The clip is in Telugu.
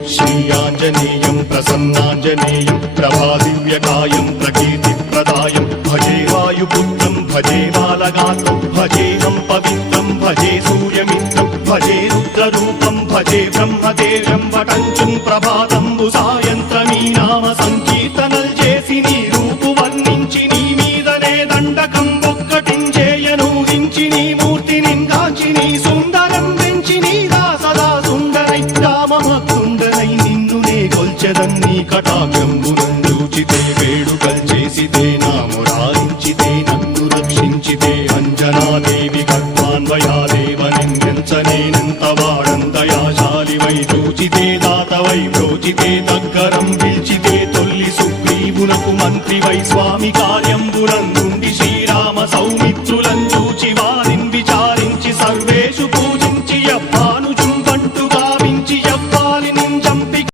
श्रीयाञ्जनेयं प्रसन्नाञ्जनेयं प्रभादिव्यकायं प्रकीर्तिप्रदायं भजे वायुपुत्रं भजे बालगात्रं भजेऽहं पवित्रं भजे सूर्यमित्रं भजे रुद्ररूपं भजे ब्रह्मदेव्यं वटञ्चुं ప్రభాతంబు సాయంత్రమీ నామ సంకీర్తనల్ చేసి నీ రూపు వర్ణించి నీ మీదనే దండకం ఒక్కటించేయను హించి నీ మూర్తిని గాంచి నీ సుందరం పెంచి నీ దాసదా సుందరై రామభక్తుండరై నిన్నునే కొల్చెదన్ని కటాక్షంబునందూచితే వేడుకల్ చేసితే నా మురారించితే నన్ను రక్షించితే అంజనాదేవి గర్భాన్వయాదేవనిందించనేనంత వాడంతయాశాలివై చూచితే దాతవై ప్రోచితే దగ్గరం పిలిచితే తొల్లి సుగ్రీవునకు మంత్రివై స్వామి కార్యంబునందుండి శ్రీరామ సౌమిత్రులం చూచి వారిని విచారించి సర్వేషు పూజించి యవ్వానుజుంబంటుగా వించి యవ్వాలిని చంపి